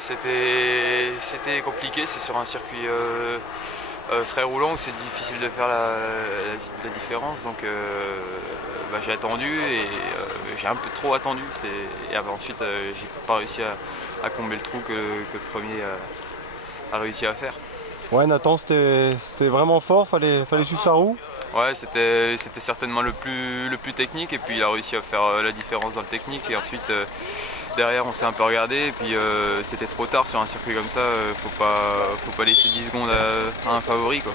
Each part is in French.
C'était compliqué, c'est sur un circuit très roulant où c'est difficile de faire la différence, donc j'ai attendu et j'ai un peu trop attendu et ensuite j'ai pas réussi à combler le trou que le premier a réussi à faire. Ouais, Nathan, c'était vraiment fort, fallait suivre sa roue. Ouais, c'était certainement le plus technique et puis il a réussi à faire la différence dans le technique et ensuite derrière on s'est un peu regardé et puis c'était trop tard sur un circuit comme ça, faut pas laisser 10 secondes à un favori quoi.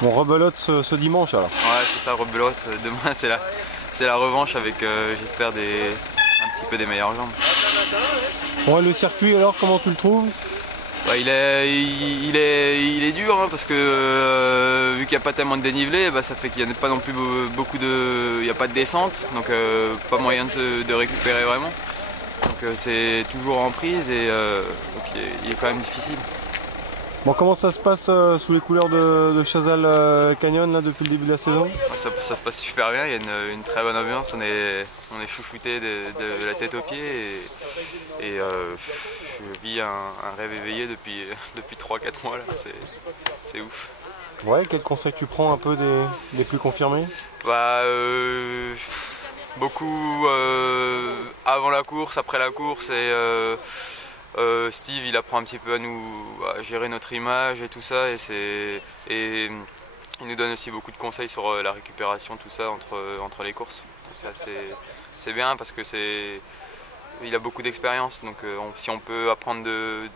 Bon, rebelote ce dimanche alors. Ouais, c'est ça, rebelote. Demain c'est la revanche avec j'espère un petit peu des meilleures jambes. Ouais, le circuit alors, comment tu le trouves? Bah, il est dur hein, parce que vu qu'il n'y a pas tellement de dénivelé, bah, ça fait qu'il n'y a pas non plus il n'y a pas de descente, donc pas moyen de récupérer vraiment. Donc c'est toujours en prise et donc il est quand même difficile. Bon, comment ça se passe sous les couleurs de Chazal Canyon là, depuis le début de la saison? Ouais, ça se passe super bien, il y a une très bonne ambiance, on est chouchouté de la tête aux pieds et je vis un rêve éveillé depuis 3-4 mois là, c'est ouf. Ouais, quel conseil tu prends un peu des plus confirmés? Bah, beaucoup avant la course, après la course et Steve il apprend un petit peu à gérer notre image et tout ça et il nous donne aussi beaucoup de conseils sur la récupération, tout ça entre les courses. C'est bien parce que il a beaucoup d'expérience, donc si on peut apprendre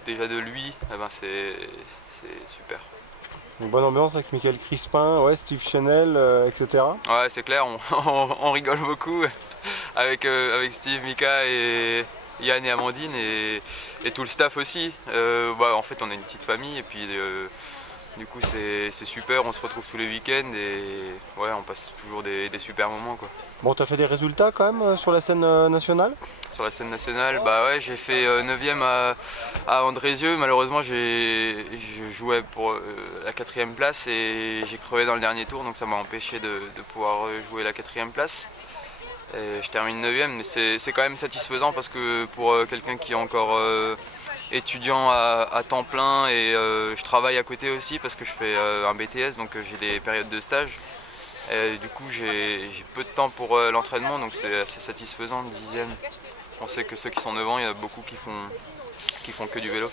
déjà de lui, eh ben c'est super. Une bonne ambiance avec Michael Crispin, ouais, Steve Chanel, etc. Ouais, c'est clair, on rigole beaucoup avec Steve, Mika et Yann et Amandine et tout le staff aussi. En fait, on est une petite famille et puis du coup c'est super, on se retrouve tous les week-ends et ouais, on passe toujours des super moments quoi. Bon, t'as fait des résultats quand même sur la scène nationale? Sur la scène nationale, bah ouais, j'ai fait 9e à Andrézieux. Malheureusement, je jouais pour la 4e place et j'ai crevé dans le dernier tour, donc ça m'a empêché de pouvoir jouer la 4e place. Et je termine 9e, mais c'est quand même satisfaisant parce que pour quelqu'un qui est encore étudiant à temps plein et je travaille à côté aussi parce que je fais un BTS, donc j'ai des périodes de stage. Et du coup, j'ai peu de temps pour l'entraînement, donc c'est assez satisfaisant, 10e. On sait que ceux qui sont devant, il y a beaucoup qui font que du vélo.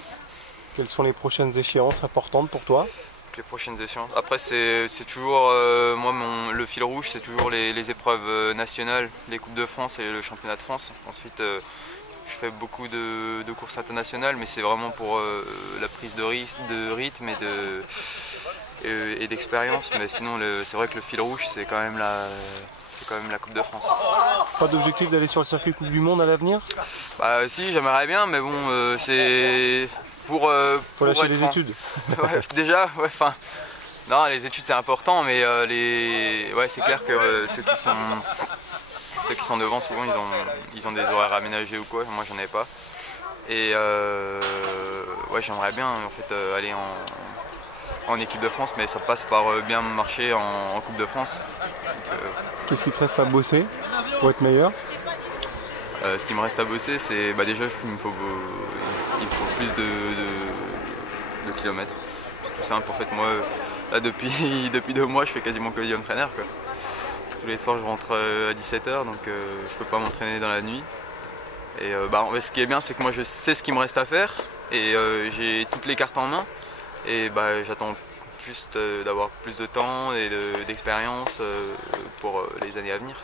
Quelles sont les prochaines échéances importantes pour toi? Les prochaines échéances. Après, c'est toujours, moi, le fil rouge, c'est toujours les épreuves nationales, les Coupes de France et le championnat de France. Ensuite, je fais beaucoup de courses internationales, mais c'est vraiment pour la prise de rythme et d'expérience. Mais sinon, c'est vrai que le fil rouge, c'est quand même la Coupe de France. Pas d'objectif d'aller sur le circuit Coupe du Monde à l'avenir? Bah si, j'aimerais bien, mais bon, c'est faut lâcher les études. Ouais, déjà, ouais, enfin, non, les études c'est important, mais ouais, c'est clair que ceux qui sont devant, souvent ils ont des horaires aménagés ou quoi. Moi, j'en ai pas. Et ouais, j'aimerais bien en fait aller en équipe de France, mais ça passe par bien marcher en Coupe de France. Qu'est-ce qui te reste à bosser pour être meilleur? Ce qui me reste à bosser, c'est déjà il me faut plus de kilomètres. C'est tout simple. En fait, moi, là, depuis 2 mois, je fais quasiment que du home trainer, quoi. Tous les soirs, je rentre à 17h, donc je peux pas m'entraîner dans la nuit. Et ce qui est bien, c'est que moi, je sais ce qu'il me reste à faire et j'ai toutes les cartes en main. Et j'attends juste d'avoir plus de temps et d'expérience pour les années à venir.